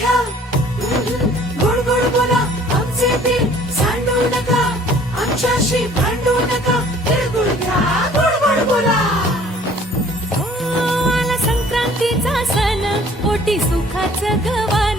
घ्या. गोड गोड बोला आमचे दिल सांडू नका, आमच्याशी भांडू नका, तिळगुळ घ्या गोड गोड बोला. आला संक्रांतीचा सण, पोटी सुखाचं गवार.